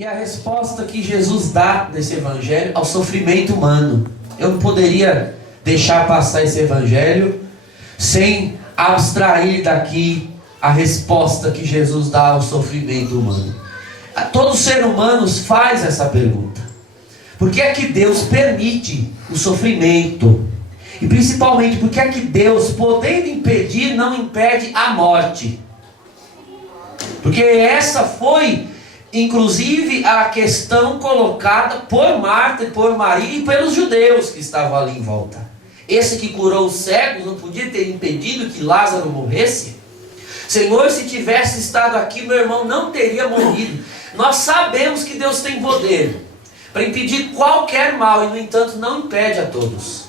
que é a resposta que Jesus dá nesse evangelho ao sofrimento humano. Eu não poderia deixar passar esse evangelho sem abstrair daqui a resposta que Jesus dá ao sofrimento humano. Todo ser humano faz essa pergunta: por que é que Deus permite o sofrimento? E principalmente, por que é que Deus, podendo impedir, não impede a morte? Porque essa foi, inclusive, a questão colocada por Marta e por Maria e pelos judeus que estavam ali em volta. Esse que curou os cegos não podia ter impedido que Lázaro morresse? Senhor, se tivesse estado aqui, meu irmão não teria morrido. Nós sabemos que Deus tem poder para impedir qualquer mal, e no entanto não impede a todos.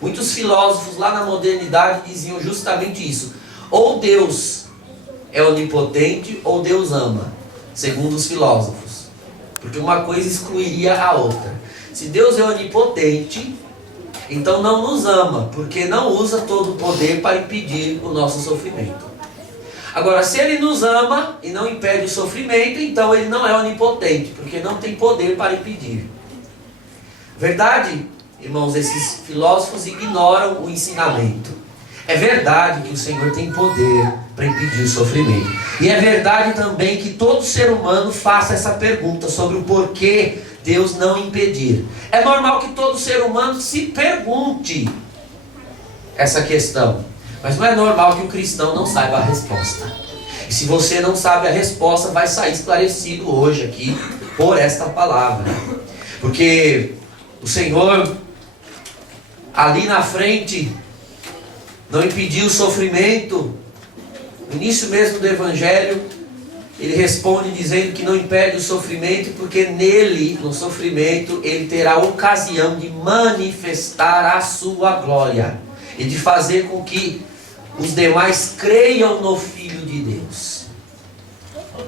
Muitos filósofos lá na modernidade diziam justamente isso: ou Deus é onipotente, ou Deus ama, segundo os filósofos, porque uma coisa excluiria a outra. Se Deus é onipotente, então não nos ama, porque não usa todo o poder para impedir o nosso sofrimento. Agora, se Ele nos ama e não impede o sofrimento, então Ele não é onipotente, porque não tem poder para impedir. Verdade, irmãos, esses filósofos ignoram o ensinamento. É verdade que o Senhor tem poder para impedir o sofrimento. E é verdade também que todo ser humano faça essa pergunta sobre o porquê Deus não impedir. É normal que todo ser humano se pergunte essa questão. Mas não é normal que o cristão não saiba a resposta. E se você não sabe a resposta, vai sair esclarecido hoje aqui por esta palavra. Porque o Senhor, ali na frente, não impediu o sofrimento. No início mesmo do Evangelho, Ele responde dizendo que não impede o sofrimento, porque nele, no sofrimento, Ele terá ocasião de manifestar a sua glória e de fazer com que os demais creiam no Filho de Deus.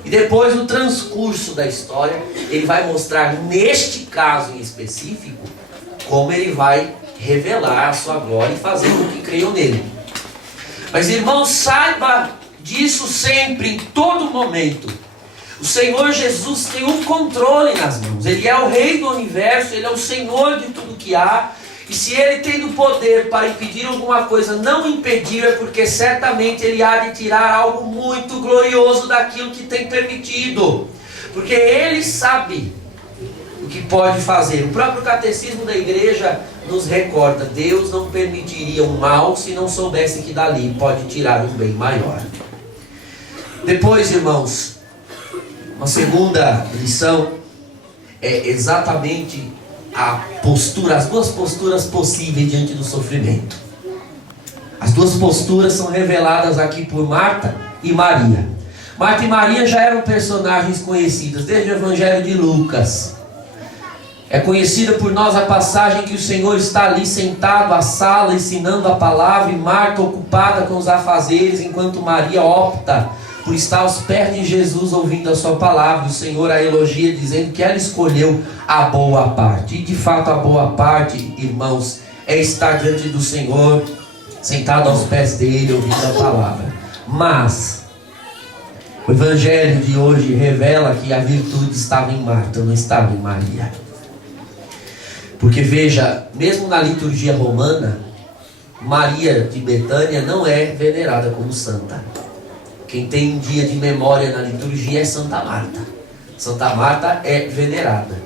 E depois, no transcurso da história, Ele vai mostrar, neste caso em específico, como Ele vai revelar a sua glória e fazer com que creiam nele. Mas, irmãos, saiba disso sempre, em todo momento. O Senhor Jesus tem um controle nas mãos. Ele é o Rei do universo, Ele é o Senhor de tudo que há. E se Ele tem o poder para impedir alguma coisa, não impedir, é porque certamente Ele há de tirar algo muito glorioso daquilo que tem permitido. Porque Ele sabe o que pode fazer. O próprio catecismo da igreja nos recorda: Deus não permitiria o mal se não soubesse que dali pode tirar um bem maior. Depois, irmãos, uma segunda lição é exatamente a postura, as duas posturas possíveis diante do sofrimento. As duas posturas são reveladas aqui por Marta e Maria. Marta e Maria já eram personagens conhecidas desde o Evangelho de Lucas. É conhecida por nós a passagem que o Senhor está ali sentado à sala ensinando a palavra, e Marta ocupada com os afazeres, enquanto Maria opta por estar aos pés de Jesus ouvindo a sua palavra. O Senhor a elogia dizendo que ela escolheu a boa parte. E de fato a boa parte, irmãos, é estar diante do Senhor, sentado aos pés dele, ouvindo a palavra. Mas o Evangelho de hoje revela que a virtude estava em Marta, não estava em Maria. Porque veja, mesmo na liturgia romana, Maria de Betânia não é venerada como santa. Quem tem um dia de memória na liturgia é Santa Marta. Santa Marta é venerada.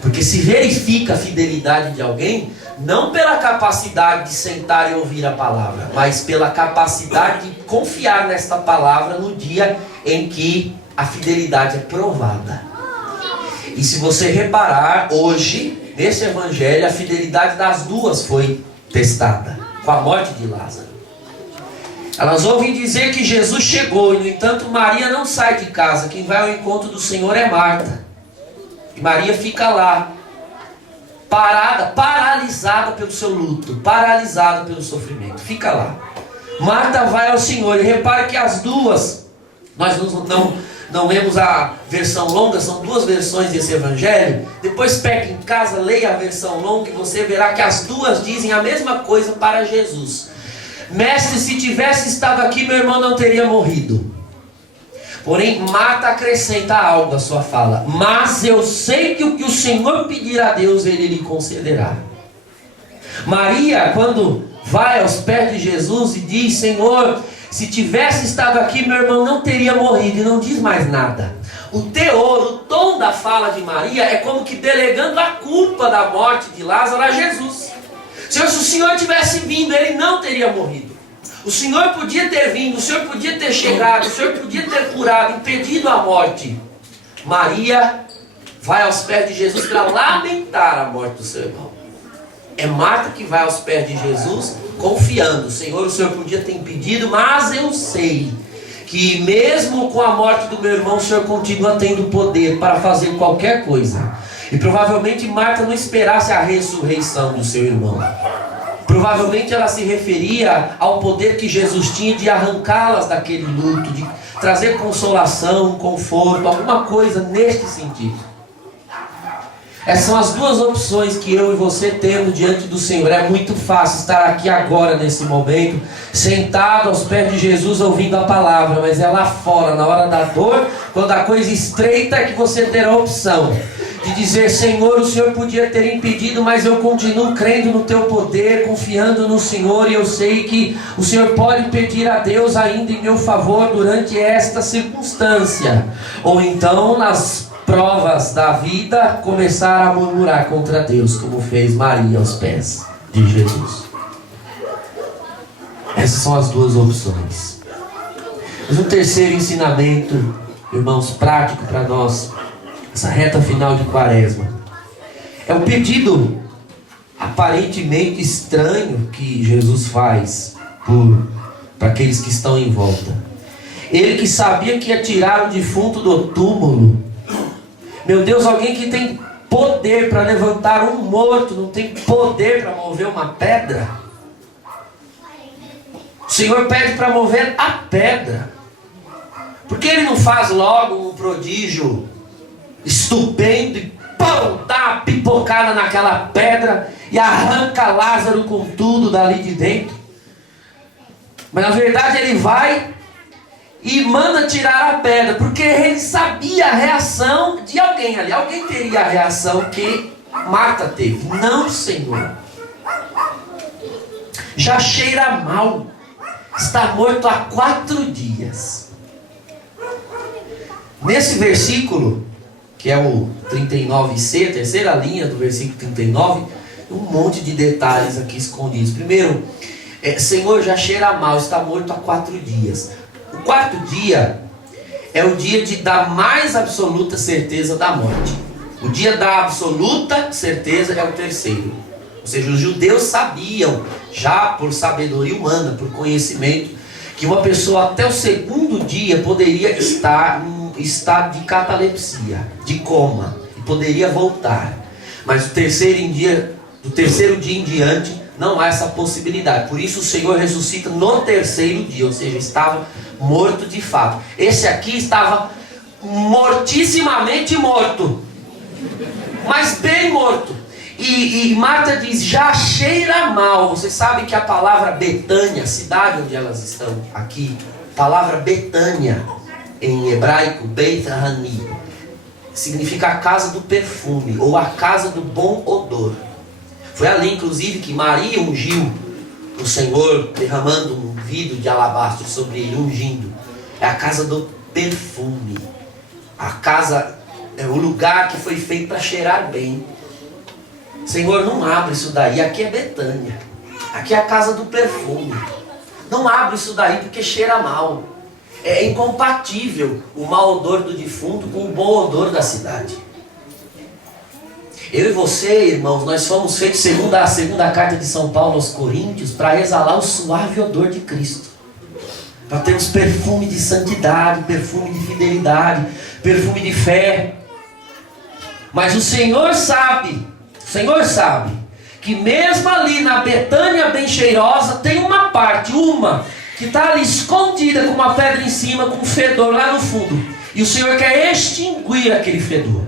Porque se verifica a fidelidade de alguém, não pela capacidade de sentar e ouvir a palavra, mas pela capacidade de confiar nesta palavra no dia em que a fidelidade é provada. E se você reparar, hoje, nesse evangelho, a fidelidade das duas foi testada com a morte de Lázaro. Elas ouvem dizer que Jesus chegou, e no entanto Maria não sai de casa. Quem vai ao encontro do Senhor é Marta. E Maria fica lá, parada, paralisada pelo seu luto, paralisada pelo sofrimento. Fica lá. Marta vai ao Senhor, e repare que as duas, nós não lemos a versão longa, são duas versões desse evangelho. Depois pegue em casa, leia a versão longa, e você verá que as duas dizem a mesma coisa para Jesus: Mestre, se tivesse estado aqui, meu irmão não teria morrido. Porém, Marta acrescenta algo à sua fala: mas eu sei que o que o Senhor pedir a Deus, Ele lhe concederá. Maria, quando vai aos pés de Jesus e diz: Senhor, se tivesse estado aqui, meu irmão não teria morrido, e não diz mais nada. O teor, o tom da fala de Maria é como que delegando a culpa da morte de Lázaro a Jesus. Senhor, se o Senhor tivesse vindo, ele não teria morrido. O Senhor podia ter vindo, o Senhor podia ter chegado, o Senhor podia ter curado, impedido a morte. Maria vai aos pés de Jesus para lamentar a morte do seu irmão. É Marta que vai aos pés de Jesus confiando: Senhor, o Senhor podia ter impedido, mas eu sei que mesmo com a morte do meu irmão, o Senhor continua tendo poder para fazer qualquer coisa. E provavelmente Marta não esperasse a ressurreição do seu irmão. Provavelmente ela se referia ao poder que Jesus tinha de arrancá-las daquele luto, de trazer consolação, conforto, alguma coisa neste sentido. Essas são as duas opções que eu e você temos diante do Senhor. É muito fácil estar aqui agora, nesse momento, sentado aos pés de Jesus, ouvindo a palavra. Mas é lá fora, na hora da dor, quando a coisa estreita, é que você terá a opção de dizer: Senhor, o Senhor podia ter impedido, mas eu continuo crendo no Teu poder, confiando no Senhor, e eu sei que o Senhor pode pedir a Deus ainda em meu favor durante esta circunstância. Ou então, nas provas da vida, começar a murmurar contra Deus, como fez Maria aos pés de Jesus. Essas são as duas opções. Mas um terceiro ensinamento, irmãos, prático para nós, essa reta final de Quaresma, é o pedido aparentemente estranho que Jesus faz para aqueles que estão em volta. Ele que sabia que ia tirar o defunto do túmulo. Meu Deus, alguém que tem poder para levantar um morto, não tem poder para mover uma pedra? O Senhor pede para mover a pedra. Por que Ele não faz logo um prodígio estupendo e pão, dá uma pipocada naquela pedra e arranca Lázaro com tudo dali de dentro? Mas na verdade Ele vai e manda tirar a pedra, porque Ele sabia a reação de alguém ali. Alguém teria a reação que Marta teve. Não, Senhor, já cheira mal, está morto há 4 dias. Nesse versículo, que é o 39c, a terceira linha do versículo 39, um monte de detalhes aqui escondidos. Primeiro, Senhor, já cheira mal, está morto há 4 dias. O 4º dia é o dia da mais absoluta certeza da morte. O dia da absoluta certeza é o 3º. Ou seja, os judeus sabiam, já por sabedoria humana, por conhecimento, que uma pessoa até o 2º dia poderia estar em estado de catalepsia, de coma, e poderia voltar. Mas do 3º dia em diante, não há essa possibilidade. Por isso o Senhor ressuscita no 3º dia, ou seja, estava morto de fato. Esse aqui estava mortissimamente morto, mas bem morto. E Marta diz: já cheira mal. Você sabe que a palavra Betânia, a cidade onde elas estão aqui, a palavra Betânia em hebraico, Beit Hani, significa a casa do perfume, ou a casa do bom odor. Foi ali, inclusive, que Maria ungiu o Senhor, derramando um vidro de alabastro sobre ele, ungindo. É a casa do perfume. A casa é o lugar que foi feito para cheirar bem. Senhor, não abre isso daí. Aqui é Betânia. Aqui é a casa do perfume. Não abre isso daí porque cheira mal. É incompatível o mau odor do defunto com o bom odor da cidade. Eu e você, irmãos, nós fomos feitos, segundo a segunda carta de São Paulo aos Coríntios, para exalar o suave odor de Cristo. Para termos perfume de santidade, perfume de fidelidade, perfume de fé. Mas o Senhor sabe que mesmo ali na Betânia bem cheirosa, tem uma parte, que está ali escondida com uma pedra em cima, com um fedor lá no fundo. E o Senhor quer extinguir aquele fedor.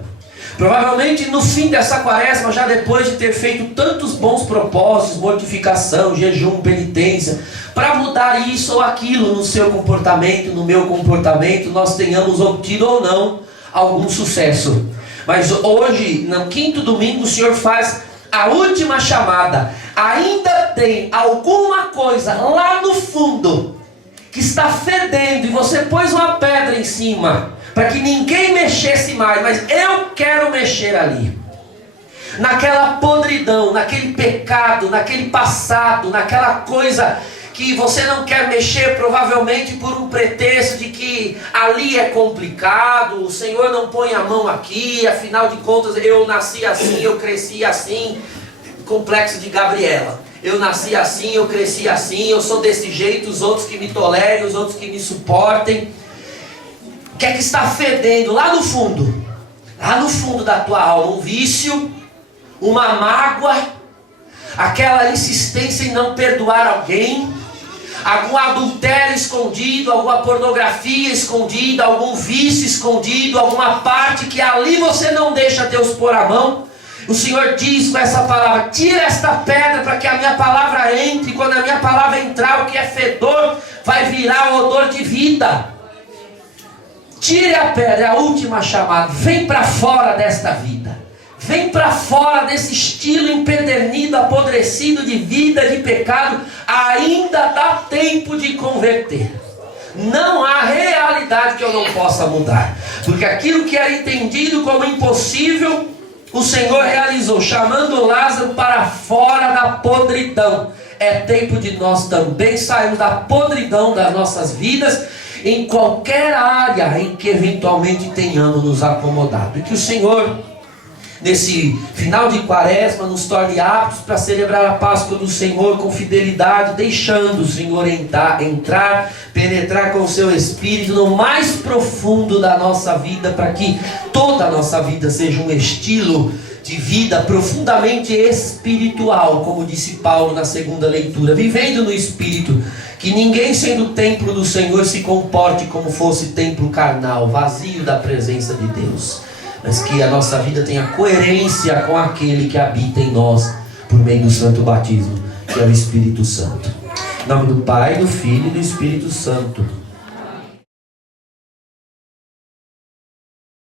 Provavelmente no fim dessa quaresma, já depois de ter feito tantos bons propósitos, mortificação, jejum, penitência, para mudar isso ou aquilo no seu comportamento, no meu comportamento, nós tenhamos obtido ou não algum sucesso. Mas hoje, no quinto domingo, o Senhor faz a última chamada. Ainda tem alguma coisa lá no fundo que está fedendo e você pôs uma pedra em cima para que ninguém mexesse mais, mas eu quero mexer ali. Naquela podridão, naquele pecado, naquele passado, naquela coisa que você não quer mexer, provavelmente por um pretexto de que ali é complicado, o Senhor não põe a mão aqui, afinal de contas eu nasci assim, eu cresci assim. Complexo de Gabriela. Eu nasci assim, eu cresci assim, eu sou desse jeito, os outros que me tolerem, os outros que me suportem. O que é que está fedendo lá no fundo? Lá no fundo da tua alma, um vício, uma mágoa, aquela insistência em não perdoar alguém, algum adultério escondido, alguma pornografia escondida, algum vício escondido, alguma parte que ali você não deixa Deus pôr a mão. O Senhor diz com essa palavra: tira esta pedra para que a minha palavra entre. E quando a minha palavra entrar, o que é fedor vai virar o odor de vida. Tire a pedra, é a última chamada. Vem para fora desta vida. Vem para fora desse estilo empedernido, apodrecido de vida, de pecado. Ainda dá tempo de converter. Não há realidade que eu não possa mudar. Porque aquilo que era entendido como impossível, o Senhor realizou, chamando Lázaro para fora da podridão. É tempo de nós também sairmos da podridão das nossas vidas, em qualquer área em que eventualmente tenhamos nos acomodado. E que o Senhor, nesse final de quaresma, nos torne aptos para celebrar a Páscoa do Senhor com fidelidade, deixando o Senhor entrar, penetrar com o seu Espírito no mais profundo da nossa vida, para que toda a nossa vida seja um estilo de vida profundamente espiritual, como disse Paulo na segunda leitura, vivendo no Espírito, que ninguém sendo templo do Senhor se comporte como fosse templo carnal, vazio da presença de Deus, mas que a nossa vida tenha coerência com aquele que habita em nós, por meio do santo batismo, que é o Espírito Santo. Em nome do Pai, do Filho e do Espírito Santo.